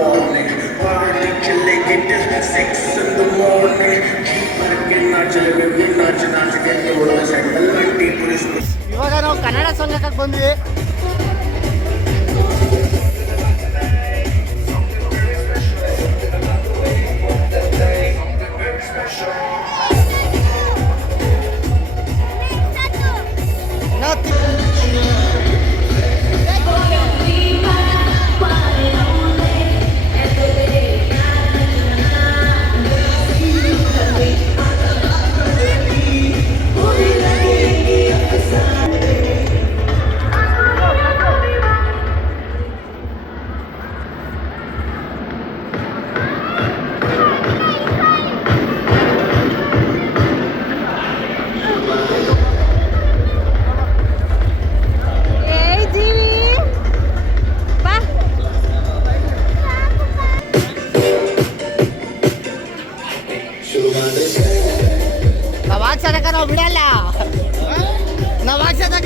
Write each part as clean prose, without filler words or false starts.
warning. Party chilling it till 6 in the morning. ಇವಾಗ ನಾವು ಕನ್ನಡ ಸಂಘಕ್ಕೆ ಬಂದ್ವಿ.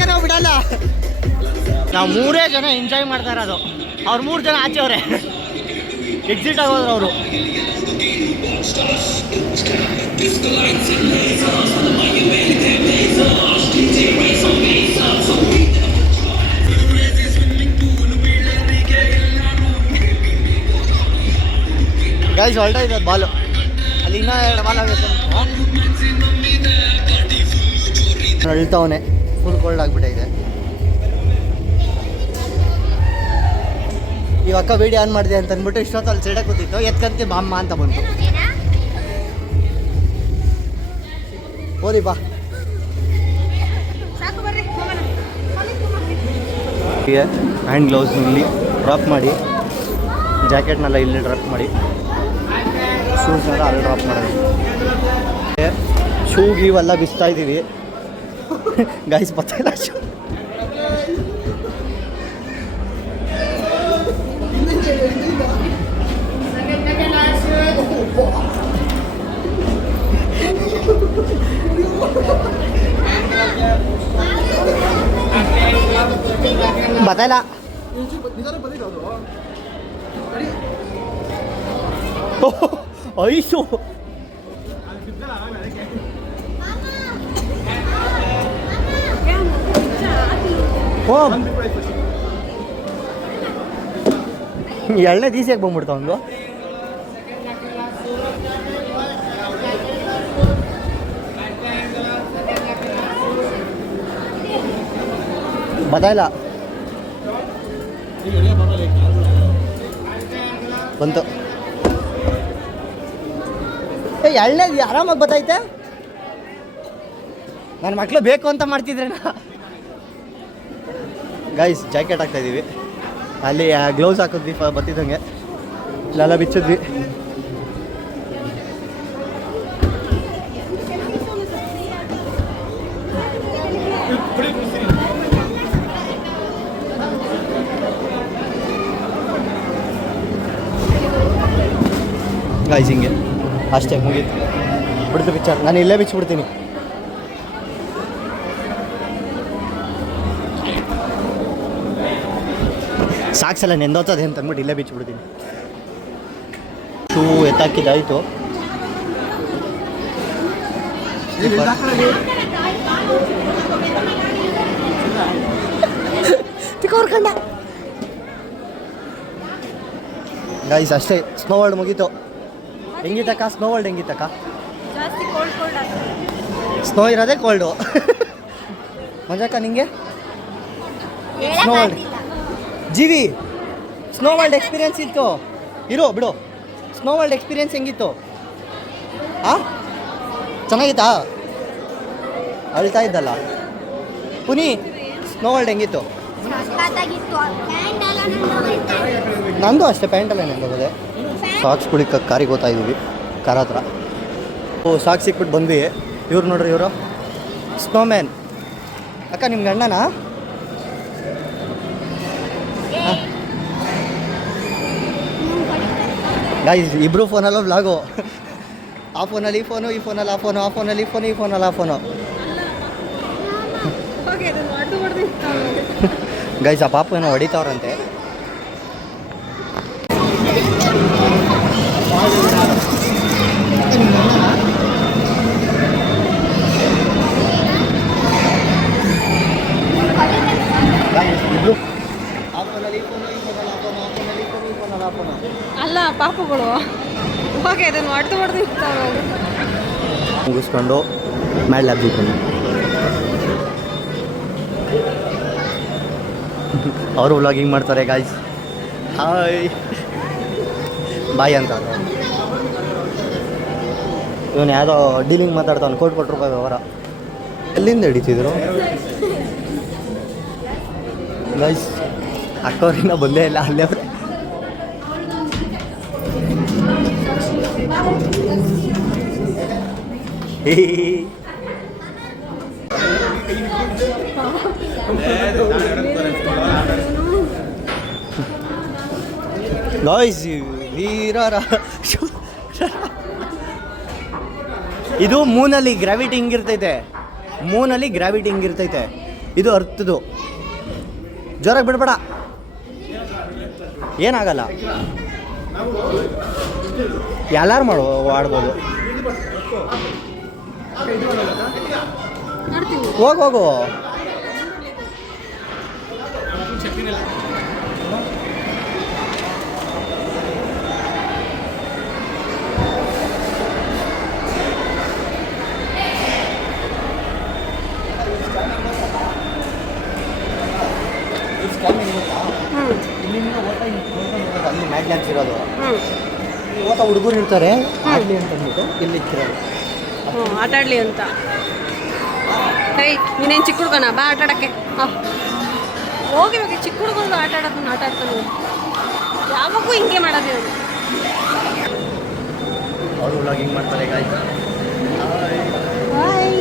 ನಾವು ಬಿಡಲ್ಲ. ನಾವು ಮೂರೇ ಜನ ಎಂಜಾಯ್ ಮಾಡ್ತಾ ಇರೋದು. ಅವ್ರು 3 ಜನ ಆಚೆ ಅವರೇ ಎಕ್ಸಿಟ್ ಆಗೋದ್ರು ಅವರು. ಗೈಸ್ ಹೊಲ್ಟ ಇದೆ ಬಾಲು. ಅಲ್ಲಿ ಇನ್ನೂ 2 ಬಾಲ್ ಆಗುತ್ತೆ. ಅಳ್ತಾವನೆ, ಫುಲ್ ಕೋಲ್ಡ್ ಆಗಿಬಿಟ್ಟಿದೆ. ಈ ಅಕ್ಕ ವೀಡಿಯೋ ಆನ್ ಮಾಡಿದೆ ಅಂತ ಅಂದ್ಬಿಟ್ಟು ಇಷ್ಟೊತ್ತಲ್ಲಿ ಸೈಡಾಗಿ ಕೂತಿತ್ತು. ಎತ್ಕಂತಿ ಬಾಮ್ಮ ಅಂತ ಬಂತು. ಓದಿ ಬಾ. ಹ್ಯಾಂಡ್ ಗ್ಲೌಸ್ ಇಲ್ಲಿ ಡ್ರಾಪ್ ಮಾಡಿ, ಜಾಕೆಟ್ನೆಲ್ಲ ಇಲ್ಲಿ ಡ್ರಾಪ್ ಮಾಡಿ, ಶೂಸ್ನೆಲ್ಲ ಅಲ್ಲಿ ಡ್ರಾಪ್ ಮಾಡೋದು. ಶೂ ಗೀವೆಲ್ಲ ಬಿಸ್ತಾ ಇದ್ದೀವಿ. ಗಾಯ್ಸ್ ಗೊತ್ತಿಲ್ಲ ಶೂ. ಬತ್ತಾಯಿಲ್ಲ. ಐಸು ಓ 2ನೇ ದಿವಸಕ್ಕೆ ಬಂದ್ಬಿಡ್ತಾ ಒಂದು. ಬತ್ತಾಯಿಲ್ಲ ಬಂತು. 2ನೇದು ಆರಾಮಾಗಿ ಬತ್ತೈತೆ. ನನ್ನ ಮಕ್ಕಳು ಬೇಕು ಅಂತ ಮಾಡ್ತಿದ್ರೇನ. Guys jacket ಹಾಕ್ತಾಯಿದ್ದೀವಿ. ಅಲ್ಲಿ ಗ್ಲೌಸ್ ಹಾಕಿದ್ವಿ ಬತ್ತಿದ್ದಂಗೆ, ಇಲ್ಲೆಲ್ಲ ಬಿಚ್ಚಿದ್ವಿ. ಗೈಸ್ ಹಿಂಗೆ ಅಷ್ಟೇ ಮುಗೀತು. ಬಿಡ್ತು ಪಿಕ್ಚರ್. ನಾನು ಇಲ್ಲೇ ಬಿಚ್ಚಿಬಿಡ್ತೀನಿ. ಸಾಕ್ಸಲ್ಲ ನೆಂದೋತದೆ ಅಂತ ಅಂದ್ಬಿಟ್ಟು ಇಲ್ಲೇ ಬಿಚ್ಚಿಬಿಡ್ತೀನಿ. ಶೂ ಎತ್ತಾಕಿದ್ದಾಯಿತು. ತಿಕ್ಕೋರ್ಕಂಡ ಗೈಸ್ ಅಷ್ಟೇ. ಸ್ನೋ ವರ್ಲ್ಡ್ ಮುಗೀತು. ಹೆಂಗಿತ್ತಕ್ಕ ಸ್ನೋ ವರ್ಲ್ಡ್? ಹೆಂಗಿತ್ತಕ್ಕ? ಸ್ನೋ ಇರೋದೇ ಕೋಲ್ಡು. ಮಜಾಕ ನಿಂಗೆ ಸ್ನೋ ವರ್ಲ್ಡ್? ಜೀವಿ ಸ್ನೋ ವರ್ಲ್ಡ್ ಎಕ್ಸ್ಪೀರಿಯನ್ಸ್ ಇತ್ತು. ಇರೋ ಬಿಡು. ಸ್ನೋ ವರ್ಲ್ಡ್ ಎಕ್ಸ್ಪೀರಿಯನ್ಸ್ ಹೆಂಗಿತ್ತು? ಚೆನ್ನಾಗಿತ್ತಾ? ಅಳ್ತಾ ಇದ್ದಲ್ಲ ಪುನಿ. ಸ್ನೋ ವರ್ಲ್ಡ್ ಹೆಂಗಿತ್ತು? ನಂದು ಅಷ್ಟೇ, ಪ್ಯಾಂಟಲ್ಲ ನೆಂದೋಗೋದೆ. ಸಾಕ್ಸ್ ಕುಳಿಕ ಕಾರಿಗೆ ಹೋಗ್ತಾ ಇದ್ದೀವಿ, ಕಾರ ಹತ್ರ. ಸಾಕ್ಸ್ ಸಿಕ್ಬಿಟ್ಟು ಬಂದ್ವಿ. ಇವ್ರು ನೋಡ್ರಿ, ಇವರು ಸ್ನೋಮ್ಯಾನ್. ಅಕ್ಕ ನಿಮ್ಗೆ ಅಣ್ಣನಾ? ಗೈಸ್ ಇಬ್ಬರು ಫೋನಲ್ಲೂ ವ್ಲಾಗು. ಆ ಫೋನಲ್ಲಿ ಈ ಫೋನು, ಈ ಫೋನಲ್ಲಿ ಆ ಫೋನು, ಆ ಫೋನಲ್ಲಿ ಈ ಫೋನು, ಈ ಫೋನಲ್ಲಿ ಆ ಫೋನು. ಗೈಸ್ ಆ ಪಾಪ ಏನೋ ಹೊಡಿತಾವ್ರಂತೆ. ಅಲ್ಲ ಪಾಪುಗಳು ಹೋಗಿ ಅದನ್ನು ಹೊಡೆದು ಇರ್ತಾವೆ. ಮುಗಿಸ್ಕೊಂಡು ಮ್ಯಾಡ್ ಲ್ಯಾಬ್ ಬಂದು ಅವರು ವ್ಲಾಗಿಂಗ್ ಮಾಡ್ತಾರೆ ಗಾಯ್ಸ್. ಹಾಯ್ ಬಾಯ್ ಅಂತ ಇವನು ಯಾವುದೋ ಡೀಲಿಂಗ್ ಮಾತಾಡ್ತಾನೆ, ಕೋಟಿ ರೂಪಾಯಿ ವ್ಯವಹಾರ. ಎಲ್ಲಿಂದ ಹಿಡಿತಿದ್ರು ಗೈಸ್? ಅಕ್ಕವ್ರಿಂದ ಬಂದೇ ಇಲ್ಲ, ಅಲ್ಲೇ ಅವ್ರೆ. ಗಾಯ್ಸ್ ವೀರರ ಇದು ಮೂನಲ್ಲಿ ಗ್ರಾವಿಟಿ ಹಿಂಗಿರ್ತೈತೆ, ಮೂನಲ್ಲಿ ಗ್ರಾವಿಟಿ ಹಿಂಗಿರ್ತೈತೆ. ಇದು ಅರ್ಥದ್ದು. ಜೋರಾಗಿ ಬಿಡ್ಬೇಡ, ಏನಾಗಲ್ಲ. ಎಲ್ಲಾರು ಆಡ್ಬೋದು. ಹೋಗು ಅಲ್ಲಿ ಮ್ಯಾಟ್ ಲ್ಯಾಬ್ಸ್ ಇರೋದು. ಓಟ ಹುಡುಗರು ಇರ್ತಾರೆ, ಆಡಲಿ ಅಂತ ಅಂದ್ಬಿಟ್ಟು ಇಲ್ಲಿ ಇಕ್ಕಿರೋದು. ಆಟ ಆಡಲಿ ಅಂತ. ನೀನೇನು ಚಿಕ್ಕ ಹುಡುಗನ ಬಾ ಆಟ ಆಡೋಕ್ಕೆ. ಹೋಗಿ ಚಿಕ್ಕ ಹುಡುಗರು ಆಟ ಆಡೋದನ್ನ ಆಟ ಆಡ್ತಾನೆ. ಯಾವಾಗೂ ಹಿಂಗೆ ಮಾಡೋದು ಇವರು. ಅವರು ವ್ಲಾಗಿಂಗ್ ಮಾಡ್ತಾರೆ ಗಾಯ್ಸ್. ಬಾಯ್.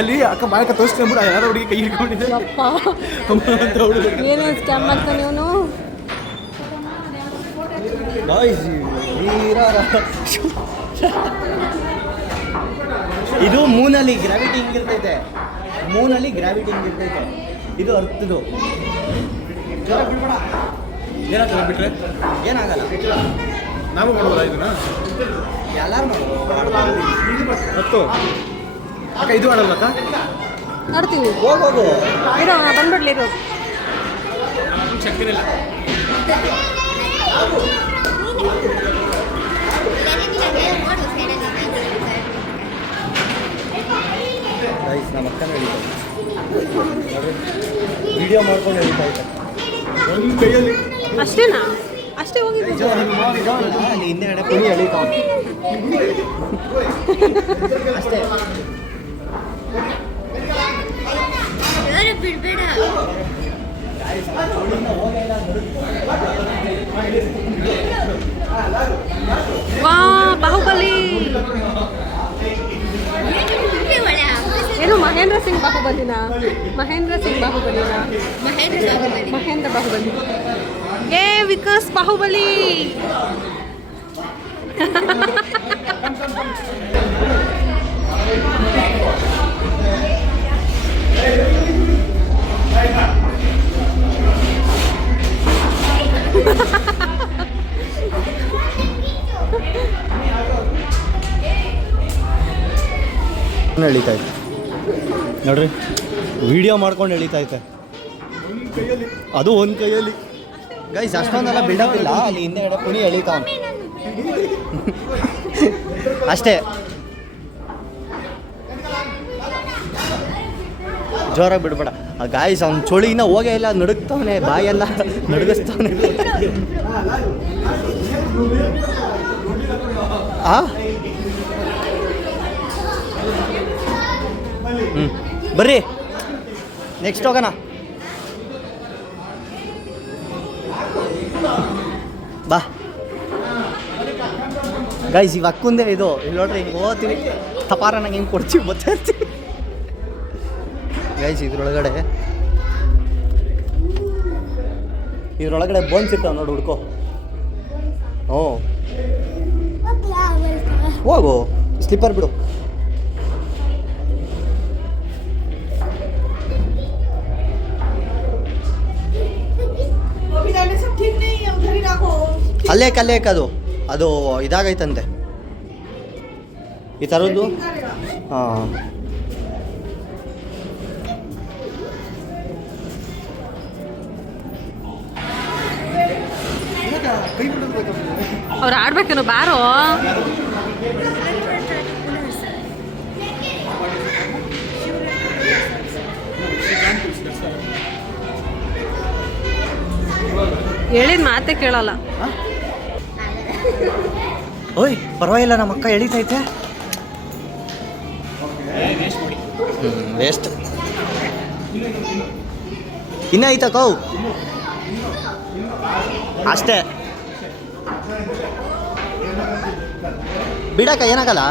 ಅಲ್ಲಿ ಅಕ್ಕ ಬಾಯಕ ತೋರಿಸ್ಕೊಂಡ್ಬಿಡ ಯಾರೋ ಹುಡುಗಿ ಕೈ ಹಿಡ್ಕೊಂಡಿದ್ದೆ. ಏನೇನು ಸ್ಕ್ಯಾಮ್ ಮಾಡ್ತಾನೆ ಇವನು. ಇದು ಮೂನಲ್ಲಿ ಗ್ರಾವಿಟಿ ಹಿಂಗಿರ್ತೈತೆ, ಮೂನಲ್ಲಿ ಗ್ರಾವಿಟಿ ಹಿಂಗಿರ್ತೈತೆ. ಇದು ಅರ್ಥದ್ದು. ಏನಾಗ್ತದೆ ಬಿಟ್ರೆ ಏನಾಗಲ್ಲ. ನಾವು ಮಾಡ್ಬೋದಾ ಇದನ್ನ? ಎಲ್ಲಾರು ಹತ್ತು ಅಕ್ಕ ಇದು ಮಾಡಲ್ಲ ಅಕ್ಕ. ನೋಡ್ತೀನಿ. ಹೋಗು ಇರೋ ನಾ ಬಂದ್ಬಿಡ್ಲಿ ಇರು. ಶಕ್ತಿನಿಲ್ಲ. ಗೈಸ್ ನಮ್ಮ ಅಕ್ಕನ ಹೇಳಿದ್ದಾರೆ, ವಿಡಿಯೋ ಮಾಡ್ಕೊಂಡು ಹೇಳ್ತಾ ಇದ್ದಾರೆ. ಒಂದು ಕೈಯಲ್ಲಿ ಅಷ್ಟೇನಾ? ಅಷ್ಟೇ ಹೋಗಿ ಅಲ್ಲಿ ಹಿಂದೆಗಡೆ ಪುರಿ ಎಳಿತಾವ ಅಷ್ಟೇ. ಬಿಡ್ಬೇಡ. ವಾ ಬಾಹುಬಲಿ. ಏನು ಮಹೇಂದ್ರ ಸಿಂಗ್ ಬಾಹುಬಲಿನ? ಮಹೇಂದ್ರ ಸಿಂಗ್ ಬಾಹುಬಲಿನ? ಮಹೇಂದ್ರ ಬಾಹುಬಲಿ. ಏ ವಿಕಾಸ್ ಬಾಹುಬಲಿ. ಎಳಿತೈತೆ ನೋಡ್ರಿ, ವಿಡಿಯೋ ಮಾಡ್ಕೊಂಡು ಎಳಿತೈತೆ. ಅದು ಒಂದು ಕೈಯಲ್ಲಿ ಗೈಸ್. ಅಷ್ಟೊಂದೆಲ್ಲ ಬಿಲ್ಡಪ್ ಇಲ್ಲ. ಅಲ್ಲಿ ಹಿಂದೆಗಡೆ ಪುನಿ ಎಳಿತಾವ ಅಷ್ಟೇ. ಜೋರಾಗಿ ಬಿಡ್ಬೇಡ. ಆ ಗಾಯ್ಸ್ ಅವ್ನ ಚೊಳಿನ ಹೋಗೇ ಇಲ್ಲ, ನಡುಗ್ತಾವನೆ, ಬಾಯೆಲ್ಲ ನಡುಗಿಸ್ತಾವನೆ. ಬರ್ರಿ ನೆಕ್ಸ್ಟ್ ಹೋಗೋಣ. ಬಾ ಗೈಸ್, ಇವಾಗ ಅಕ್ಕಂದೇ ಇದು. ಇಲ್ಲಿ ನೋಡ್ರಿ, ಹಿಂಗೆ ಹೋಗ್ತೀವಿ ತಪಾರ ನಂಗೆ ಹಿಂಗೆ ಕೊಡ್ತೀವಿ ಬರ್ತಾ ಇರ್ತೀವಿ ಗೈಸ್. ಇದ್ರೊಳಗಡೆ ಬೋನ್ಸ್ ಇರ್ತಾವೆ ನೋಡಿ, ಹುಡ್ಕೋ. ಹ್ಞೂ, ಹೋಗು, ಸ್ಲಿಪ್ಪರ್ ಬಿಡು. ಅಲ್ಲೇ ಅದು ಅದು ಇದಾಗೈತಂತೆ ಈ ಥರದ್ದು. ಹಾಂ, ಅವ್ರು ಆಡ್ಬೇಕೇನೋ, ಬಾರೋ. ಹೇಳಿದ ಮಾತೇ ಕೇಳಲ್ಲ. ಓಯ್ ಪರವಾಗಿಲ್ಲ, ನಮ್ಮ ಅಕ್ಕ ಎಳಿತೈತೆ. ವೇಸ್ಟ್. ಇನ್ನೂ ಐತ ಕೌ ಅಷ್ಟೇ ಬಿಡಕ್ಕ, ಏನಾಗಲ್ಲ.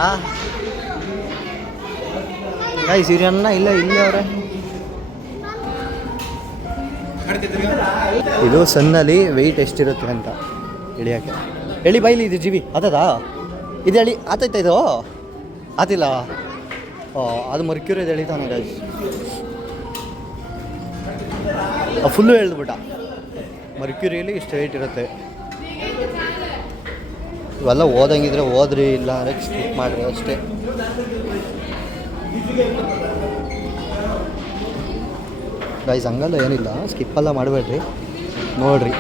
ಗೈಸ್ ಹಿರಿಯನ್ನ ಇಲ್ಲೇ ಅವ್ರೆ. ಇದು ಸಣ್ಣಲ್ಲಿ ವೆಯ್ಟ್ ಎಷ್ಟಿರುತ್ತೆ ಅಂತ ಇಳಿಯೋಕ್ಕೆ. ಎಳಿ ಬೈಲಿ, ಇದು ಜೀವಿ ಆತದಾ? ಇದು ಎಳಿ ಆತೈತ? ಇದು ಆತಿಲ್ಲ. ಅದು ಮರ್ಕ್ಯೂರಿದು ಎಳಿತಾನೆ ಗೈಸ್. ಫುಲ್ಲು ಎಳ್ದುಬಿಟ್ಟ. ಮರ್ಕ್ಯೂರಿಯಲ್ಲಿ ಇಷ್ಟು ವೆಯ್ಟ್ ಇರುತ್ತೆ. ಇವೆಲ್ಲ ಓದಂಗಿದ್ರೆ ಓದ್ರಿ, ಇಲ್ಲ ಅಂದರೆ ಸ್ಕಿಪ್ ಮಾಡಿರಿ ಅಷ್ಟೇ. ಗೈಸ್ ಹಂಗಲ್ಲ ಏನಿಲ್ಲ, ಸ್ಕಿಪ್ಪೆಲ್ಲ ಮಾಡಬೇಡ್ರಿ, ನೋಡ್ರಿ.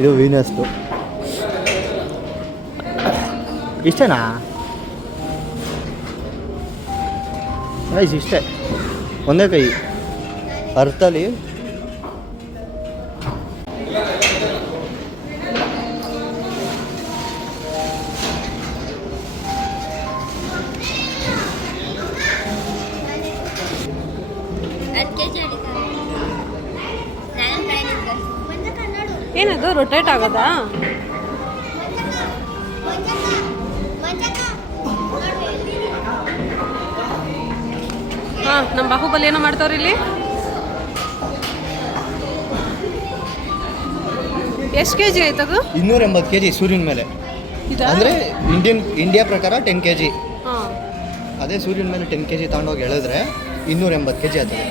ಇದು ವೀನಸ್ದು ಇಷ್ಟೇನಾ ಗೈಸ್? ಇಷ್ಟೇ, ಒಂದೇ ಕೈ ಅರ್ಥಲಿ. ಏನದು ರೊಟೇಟ್ ಆಗೋದಾ? ಹಾಂ, ನಮ್ಮ ಬಾಹುಬಲಿ ಏನೋ ಮಾಡ್ತಾವ್ರಿ ಇಲ್ಲಿ. ಎಷ್ಟು ಕೆ ಜಿ ಆಯ್ತದು? 280 kg ಸೂರ್ಯನ ಮೇಲೆ. ಅಂದರೆ ಇಂಡಿಯಾ ಪ್ರಕಾರ 10 kg. ಹಾಂ, ಅದೇ ಸೂರ್ಯನ ಮೇಲೆ 10 kg ತಗೊಂಡೋಗಿ ಎಳೆದ್ರೆ 280 kg ಆಗ್ತದೆ.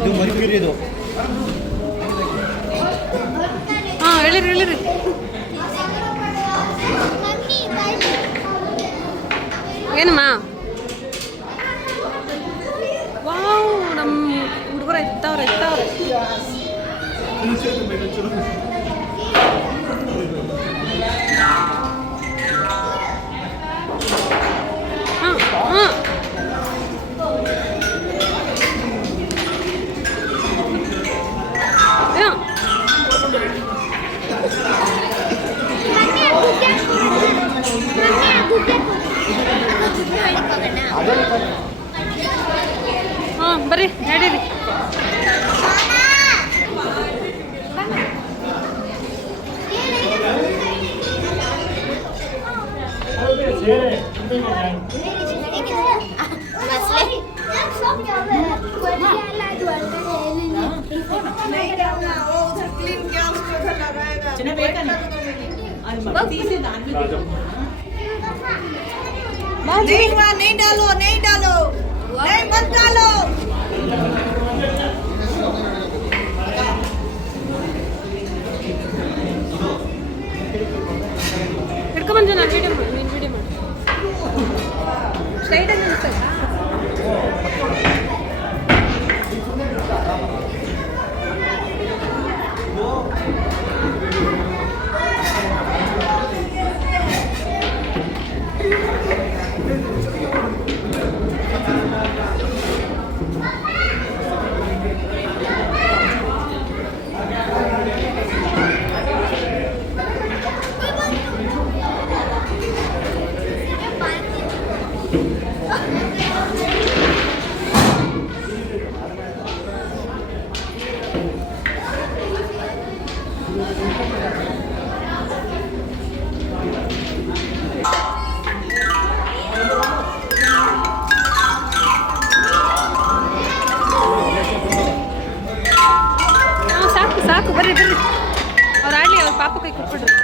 ಇದು ಮರ್ಕ್ಯೂರಿದು. ಹಾಂ, ಹೇಳಿರಿ. ಏನಮ್ಮ? ವಾವ್, ನಮ್ಮ ಹುಡುಗರು ಎತ್ತವ್ರೆ. ಹಾಂ ಹಾಂ, ಹಾಂ ಬರ್ರಿ, ನಡೀರಿ. नहीं डालो नहीं मत डालो। ಹಿಡ್ಕೊಂಬಂದು ನಾನು ವಿಡಿಯೋ ಮಾಡಿ ಸ್ಲೈಡಲ್ಲಿ ನಿಲ್ಸಲ್ಲ. ಸಾಕು ಬರ್ರಿ ಬರ್ರಿ ಅವ್ರು ಆಡಲಿ ಅವ್ರ ಪಾಪ ಕೈ ಕೊಟ್ಬಿಡ್ರಿ.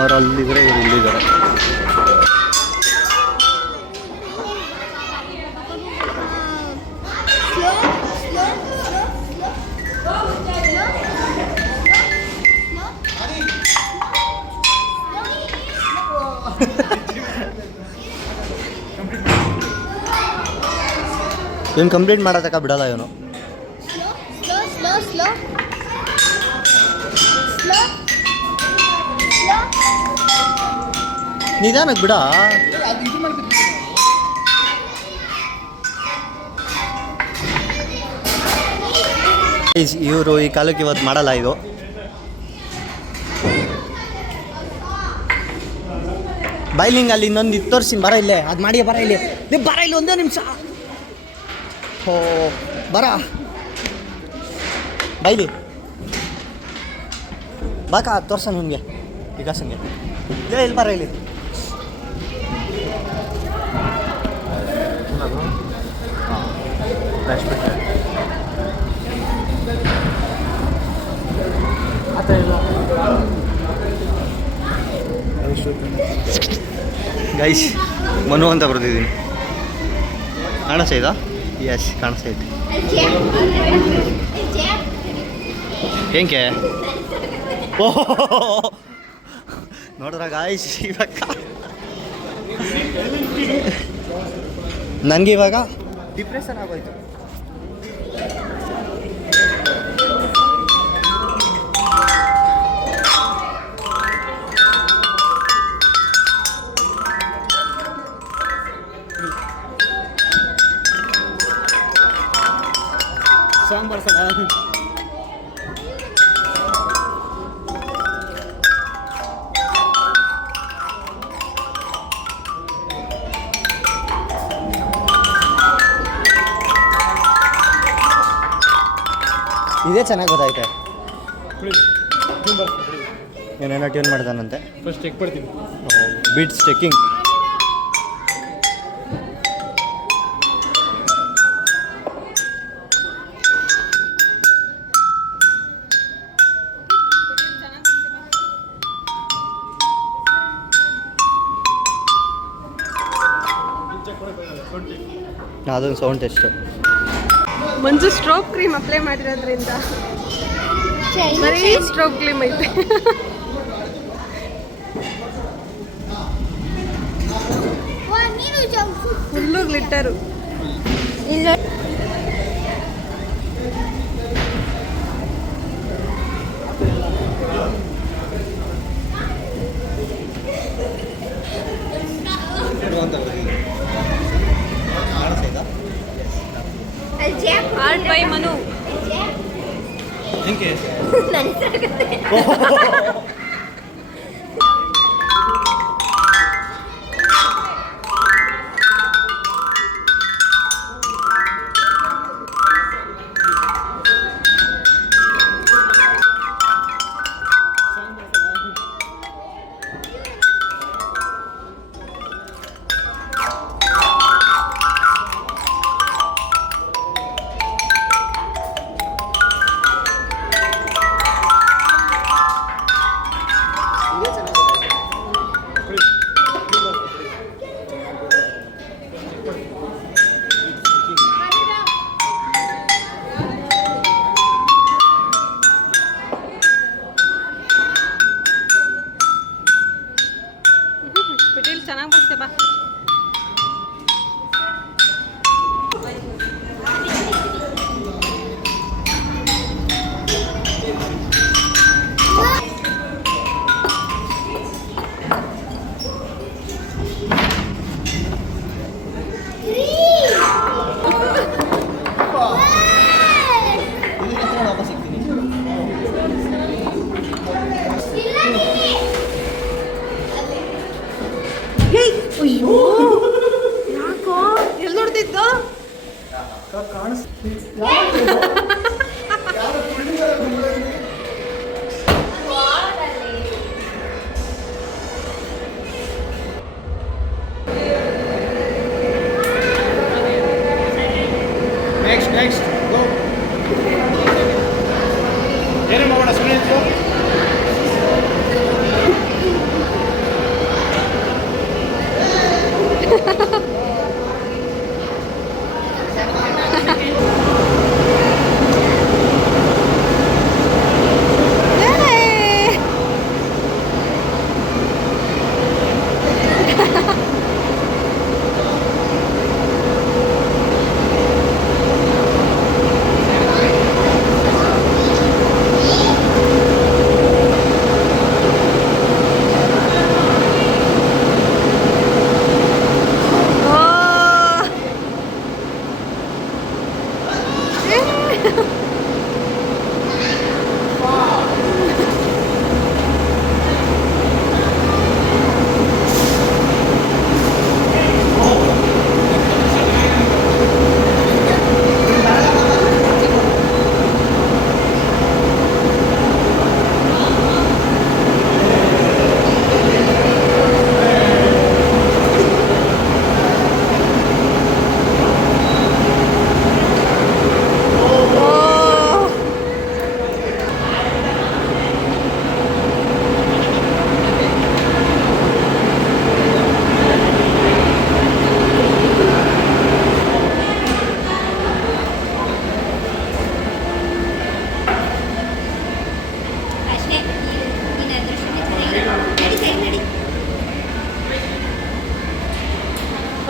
ಅವ್ರು ಅಲ್ಲಿದ್ದಾರೆ ಇವ್ರು ಇಲ್ಲಿದ್ದಾರೆ. ಇವನು ಕಂಪ್ಲೀಟ್ ಮಾಡೋತಕ್ಕ ಬಿಡಲ್ಲ ಇವನು. ನಿಧಾನಕ್ಕೆ ಬಿಡ. ಇವರು ಈ ಕಾಲಕ್ಕೆ ಇವತ್ತು ಮಾಡಲ್ಲ ಇದು. ಬೈಲಿಂಗ್ ಅಲ್ಲಿ ಇನ್ನೊಂದು ಇದು ತೋರಿಸ್ತೀನಿ, ಬರ ಇಲ್ಲೇ ಅದು ಮಾಡಿ, ಬರ ಇಲ್ಲಿ ನೀವು ಬರ ಇಲ್ಲಿ ಒಂದೇ ನಿಮಿಷ. ಓ ಬರ ಬೈಲಿ ಬಾಕ ತೋರ್ಸ ನಿಮಗೆ ವಿಕಾಸಂಗೆ ಇಲ್ಲ ಇಲ್ಲಿ ಬರ ಇಲ್ಲಿ. ಗೈಸ್ ಮನು ಅಂತ ಬರ್ತಿದ್ದೀನಿ. ಕಾಣಿಸ್ತಾ ಎಸ್ ಕಾಣಿಸ್ತೈತೆ. ಹೆಂಗೆ ಓಹೋ ನೋಡಿದ್ರ ಗಾಯ್ಸ್, ಇವಾಗ ನನಗೆ ಇವಾಗ ಡಿಪ್ರೆಷನ್ ಆಗೋಯ್ತು. ಸಾಂಬಾರ್ ಸಲ ಇದೇ ಚೆನ್ನಾಗಿ ಗೊತ್ತಾಯ್ತೆ. ಏನೇನೋ ಟ್ಯೂನ್ ಮಾಡ್ತಾನಂತೆ. ಫಸ್ಟ್ ಚೆಕ್ ಮಾಡ್ತೀನಿ. Beats checking. ಅದೊಂದು sound test. Manju stroke cream apply ಮಾಡಿರೋದ್ರಿಂದ ಬರೀ ಸ್ಟ್ರೋಕ್ ಕ್ರೀಮ್ ಐತೆ. Full glitter. Art by Manu. ಹೆಂಗೆ ಪಿಟೀಲ್ ಚೆನ್ನಾಗಿ ಬರ್ತೆ ಬಾ. ಯಾಕೋ ಎಲ್ಲಿ ನೋಡ್ತಿದ್ದು ನೆಕ್ಸ್ಟ್ ಗೋ ಏನೇ ಮಾಡೋಣ ಸುಮ್ಮನೆ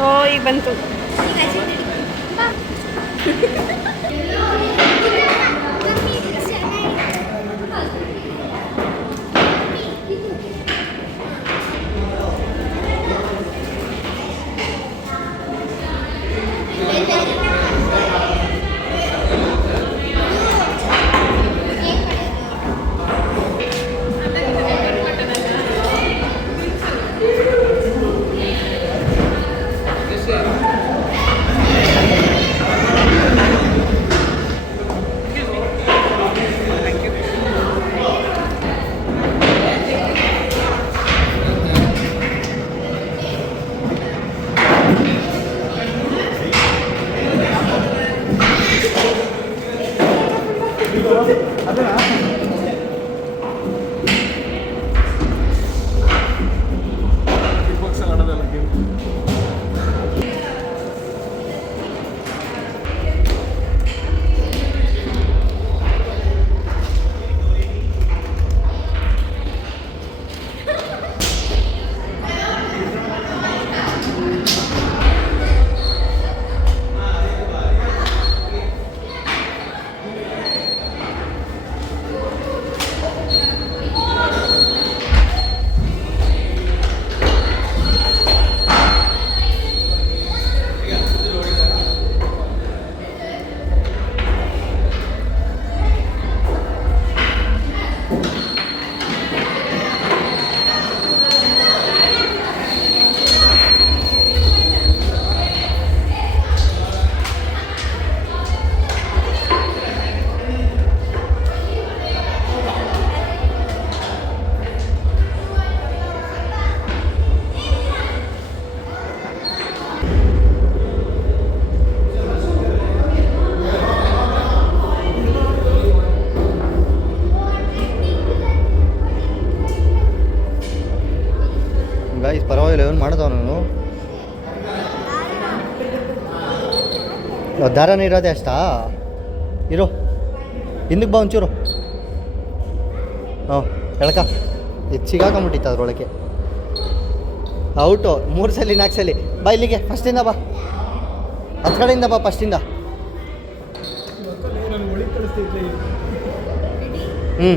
ಓ ಈಗ ಬಂತು ಗಾಯ್ಸ್ ಪರವಾಗಿಲ್ಲ ಏನು ಮಾಡ್ದವ ನಾನು ದಾರನೇ ಇರೋದೇ ಅಷ್ಟಾ ಇರೋ ಹಿಂದಕ್ಕೆ ಬಾ ಒಂಚೂರು ಹಾಂ ಎಳ್ಕ ಇದು ಸಿಗಾಕೊಂಬಿಟ್ಟಿತ್ತು ಅದರೊಳಗೆ ಔಟು 3 ಸಲ 4 ಸಲ ಬಾ ಇಲ್ಲಿಗೆ ಫಸ್ಟಿಂದ ಬಾ ಹತ್ತು ಕಡೆಯಿಂದ ಬಾ ಫಸ್ಟಿಂದ ನಾನು ಒಳಗೆ ಕಳಿಸ್ತಿದ್ದೆ ಹ್ಞೂ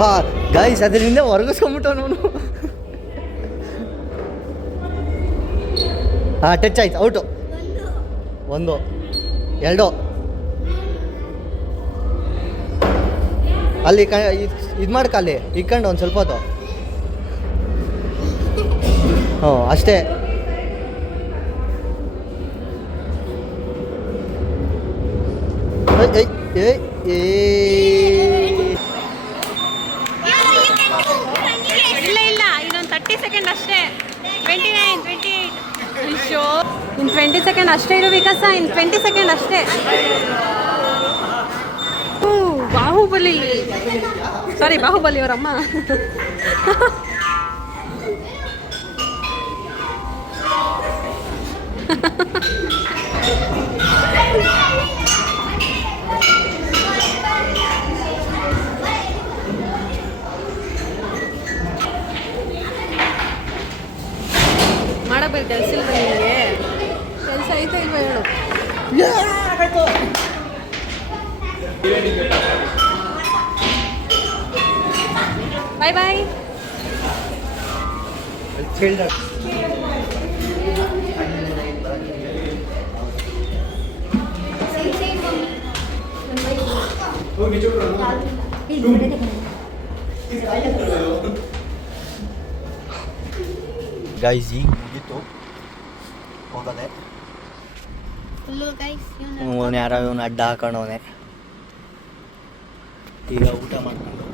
ಹಾಂ ಗಾಯ್ಸ್ ಅದರಿಂದ ಹೊರಗಿಸ್ಕೊಂಬಿಟ್ಟು ಅವನು ಹಾಂ ಟಚ್ ಆಯ್ತು ಔಟು 1 2 ಅಲ್ಲಿ ಇದು ಮಾಡ್ಕ ಅಲ್ಲಿ ಇಕ್ಕೊಂಡು ಒಂದು ಸ್ವಲ್ಪ ಹೊತ್ತು ಹ್ಞೂ ಅಷ್ಟೇ. ಇಲ್ಲ ಇಲ್ಲ ಇನ್ನೊಂದು 30 ಸೆಕೆಂಡ್ ಅಷ್ಟೇ. 29, 28. ಅಯ್ಯೋ ಇನ್ನು 20 ಸೆಕೆಂಡ್ ಅಷ್ಟೇ ಇರು ವಿಕಾಸ, ಇನ್ನು 20 ಸೆಕೆಂಡ್ ಅಷ್ಟೇ. ಬಾಹುಬಲಿ, ಸಾರಿ ಬಾಹುಬಲಿ ಅವರಮ್ಮ. ಮಾಡಬೇಕು ಕೆಲಸ ಇಲ್ಲ ನಿಮಗೆ, ಕೆಲಸ ಐತೆ ಇಲ್ವಾ ಹೇಳು. ಬಾಯ್ ಬಾಯ್. ಗೈಸ್ ಈಗ ಮುಗೀತು ಹೋಗೋದೆ. ಯಾರೋ ಇವನು ಅಡ್ಡ ಹಾಕೊಂಡವನೆ. ಈಗ ಊಟ ಮಾಡ್ಕೊಂಡು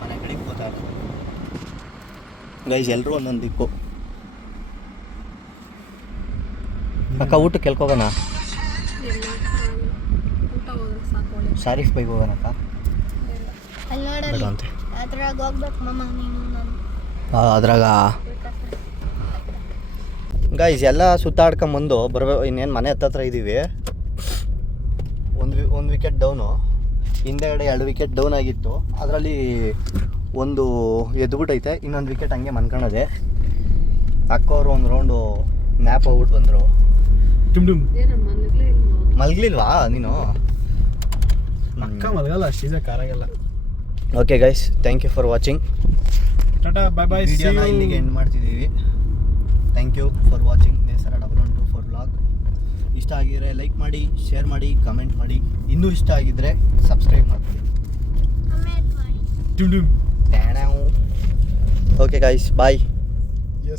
ಮನೆ ಕಡೆಗೆ ಹೋಗ್ತಾರೆ ಗೈಸ್. ಎಲ್ಲರೂ ಒಂದೊಂದು ದಿಕ್ಕು. ಅಕ್ಕ ಊಟಕ್ಕೆ ಹೋಗೋಣ? ಶಾರೀಫ್ ಬೈಗೆ ಹೋಗೋಣಕ್ಕ? ಅಂತೆ ಅದ್ರಾಗ ಗೈಸ್ ಎಲ್ಲ ಸುತ್ತಾಡ್ಕೊಂಬಂದು ಬರ್ಬೇಕು. ಇನ್ನೇನು ಮನೆ ಹತ್ತತ್ರ ಇದ್ದೀವಿ. ಒಂದು ವಿಕೆಟ್ ಡೌನು, ಹಿಂದೆಗಡೆ 2 ವಿಕೆಟ್ ಡೌನ್ ಆಗಿತ್ತು. ಅದರಲ್ಲಿ ಒಂದು ಎದ್ಬಿಟ್ಟೈತೆ, ಇನ್ನೊಂದು ವಿಕೆಟ್ ಹಂಗೆ ಮನ್ಕೊಳ್ಳೋದೆ. ಅಕ್ಕವರು ಒಂದು ರೌಂಡು ನ್ಯಾಪ್ ಹೋಗ್ಬಿಟ್ಟು ಬಂದರು. ಮಲಗಲಿಲ್ವಾ ನೀನು? ಅಕ್ಕ ಮಲಗಲ್ಲ, ಅಷ್ಟಿದೆ ಕಾರಾಗಲ್ಲ. Okay guys, thank you for watching. Tata bye bye. ವಿಡಿಯೋನ ಇಲ್ಲಿಗೆ ಎಂಡ್ ಮಾಡ್ತಿದ್ದೀವಿ. Thank you for watching Nesara 112 vlog. ಇಷ್ಟ ಆಗಿದ್ರೆ ಲೈಕ್ ಮಾಡಿ, ಶೇರ್ ಮಾಡಿ, ಕಮೆಂಟ್ ಮಾಡಿ. ಇನ್ನೂ ಇಷ್ಟ ಆಗಿದ್ರೆ ಸಬ್ಸ್ಕ್ರೈಬ್ ಮಾಡಿ. ಓಕೆ ಗೈಸ್, ಬಾಯ್.